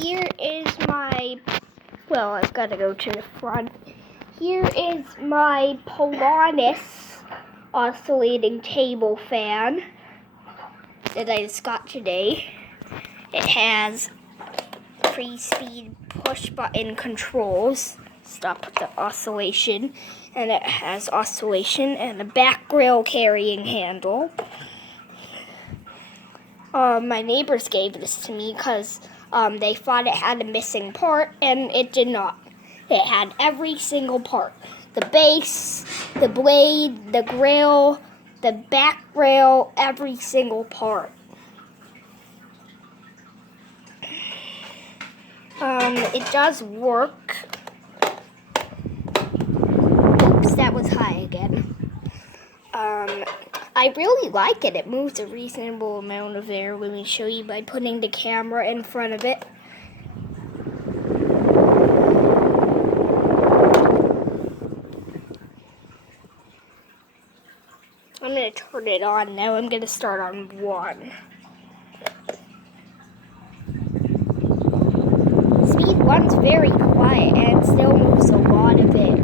Here is my, well, I've got to go to the front. Here is my Pelonis oscillating table fan that I just got today. It has 3-speed push button controls, stop the oscillation, and it has oscillation and a back rail carrying handle. My neighbors gave this to me because they thought it had a missing part, and it did not. It had every single part. The base, the blade, the grill, the back rail, every single part. It does work. Oops, that was high again. I really like it. It moves a reasonable amount of air. Let me show you by putting the camera in front of it. I'm going to turn it on now. I'm going to start on 1. Speed 1's very quiet and it still moves a lot of air.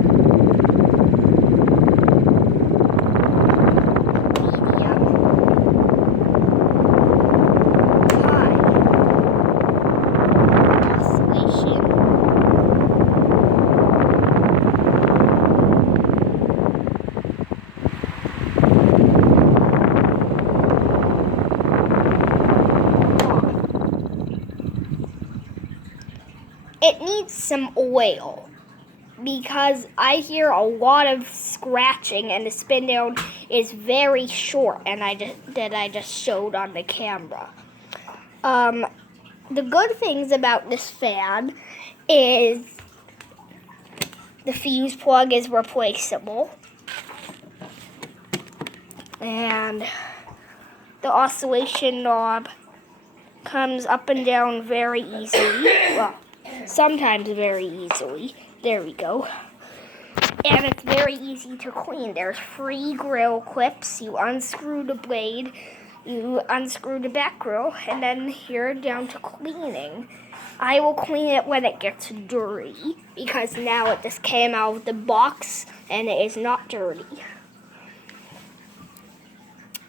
It needs some oil because I hear a lot of scratching and the spin down is very short, and I just showed on the camera. The good things about this fan is the fuse plug is replaceable, and the oscillation knob comes up and down very easily. Well, sometimes very easily. There we go. And it's very easy to clean. There's 3 grill clips. You unscrew the blade, you unscrew the back grill, and then you're down to cleaning. I will clean it when it gets dirty because now it just came out of the box and it is not dirty.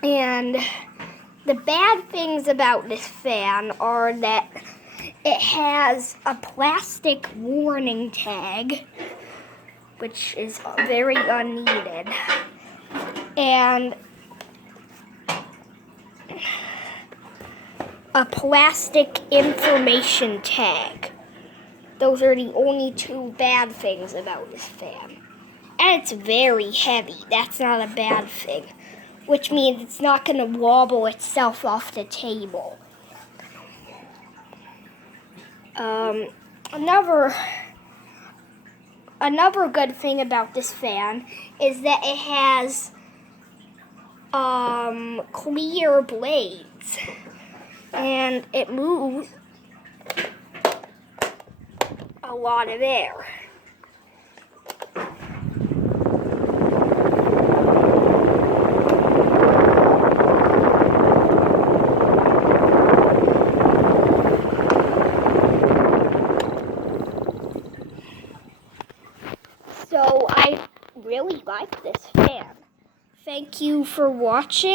And the bad things about this fan are that it has a plastic warning tag, which is very unneeded, and a plastic information tag. Those are the only 2 bad things about this fan. And it's very heavy. That's not a bad thing, which means it's not going to wobble itself off the table. Another good thing about this fan is that it has clear blades, and it moves a lot of air. So I really like this fan. Thank you for watching.